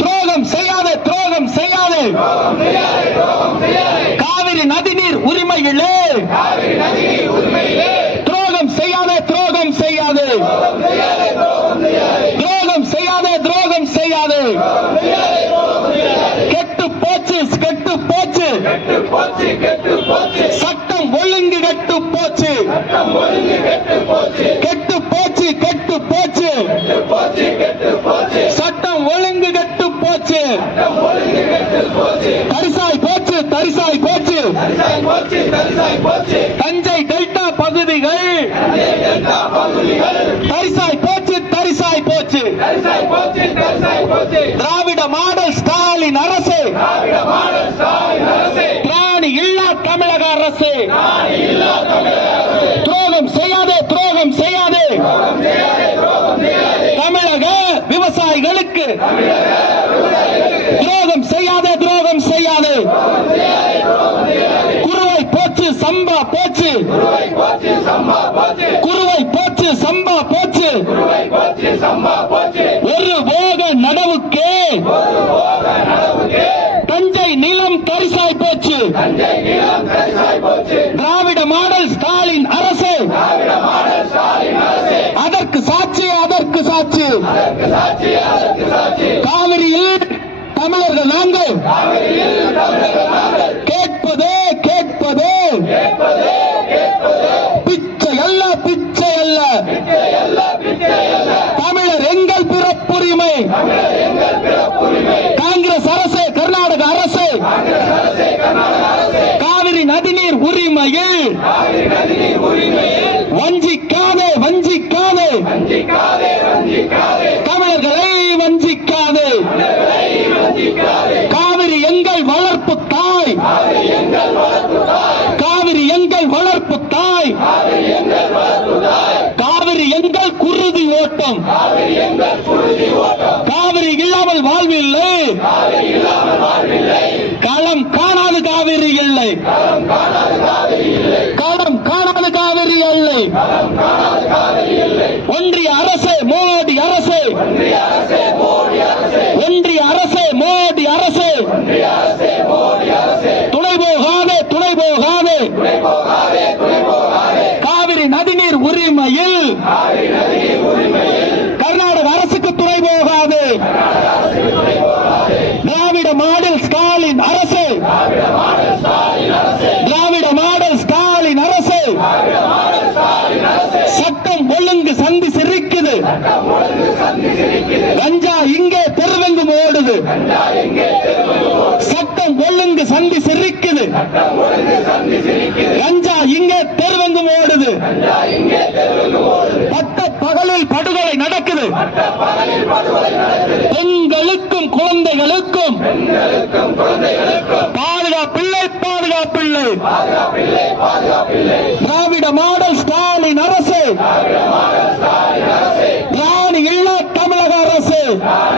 துரோகம் செய்யாதே துரோகம் செய்யாதே. காவிரி நதிநீர் உரிமையிலே. துரோகம் செய்யாதே துரோகம் செய்யாதே. துரோகம் செய்யாதே துரோகம் செய்யாதே. கெட்டு போச்சு கெட்டு போச்சு. சட்டம் ஒழுங்கு கெட்டு போச்சு. சட்டம் ஒழுங்கு கெட்டு போச்சு கெட்டு போச்சு தரிசாய் போச்சு தரிசாய் போச்சு. தஞ்சை டெல்டா பகுதிகள். தரிசாய் போச்சு தரிசாய் போச்சு. திராவிட மாடல் ஸ்டாலின் அரசு. திராணி இல்லா தமிழக அரசு. துரோகம் செய்யாதே துரோகம் செய்யாதே. தமிழக விவசாயிகளுக்கு துரோகம் செய்யாதே துரோகம் செய்யாதே குருவை போச்சு சம்பா போச்சு குருவை போச்சு சம்பா போச்சு. ஒரு போக நடவுக்கே. தஞ்சை நிலம் கரிசாய் போச்சு நீளம் போச்சு. திராவிட மாடல் ஸ்டாலின் அரசு. அதற்கு சாட்சி அதற்கு சாட்சி. காவிரியில் தமிழர்கள் நாங்கள். கேட்பதே கேட்பதே கேட்பதே பிச்சை அல்ல பிச்சை அல்ல பிச்சை அல்ல பிச்சை அல்ல தமிழர் எங்கள் பிறப்புரிமை தமிழர் எங்கள் பிறப்புரிமை காங்கிரஸ் அரசு கர்நாடக அரசு காங்கிரஸ் அரசே கர்நாடக அரசே காவிரி நதிநீர் உரிமையில் காவிரி நதிநீர் வஞ்சிக்காதே வஞ்சிக்காதே. தமிழர்களை வஞ்சிக்காதே. காவிரி எங்கள் வளர்ப்பு தாய். காவிரி எங்கள் வளர்ப்பு தாய். காவிரி எங்கள் குருதி ஓட்டம். காவிரி இல்லாமல் வாழ்வில்லை காவிரி இல்லாமல் வாழ்வில்லை களம் காணாது காவிரி இல்லை களம் காணாத காவிரி இல்லை களம் காணாது காவிரி இல்லை களம் காணாத காவிரி இல்லை ஒன்றிய அரசு மோடி அரசு. ஒன்றிய அரசே மோடி அரசு. மோடி அரசு துணை போகாதே துணை போகாதே. காவிரி நதிநீர் உரிமையில் உரிமையில். கர்நாடக அரசுக்கு துணை போகாது. திராவிட மாடல் ஸ்டாலின் அரசு திராவிட மாடல் ஸ்டாலின் அரசே திராவிட மாடல் ஸ்டாலின் அரசு திராவிட மாடல் ஸ்டாலின் அரசே சட்டம் ஒழுங்கு சந்தி சிரிக்குது சட்டம் ஒழுங்கு சந்தி சிரிக்குது கஞ்சா இங்கே தெருவெங்கும் ஓடுது. சட்டம் ஒழுங்கு சந்தி சிரிக்குது. கஞ்சா இங்கே தெருவெங்கும் ஓடுது. பட்ட பகலில் படுகொலை நடக்குது. பெண்களுக்கும் குழந்தைகளுக்கும் பாதுகா பிள்ளை பாதுகாப்பில்லை பாதுகாப்பில்லை திராவிட மாடல் ஸ்டாலின் அரசு. அரசு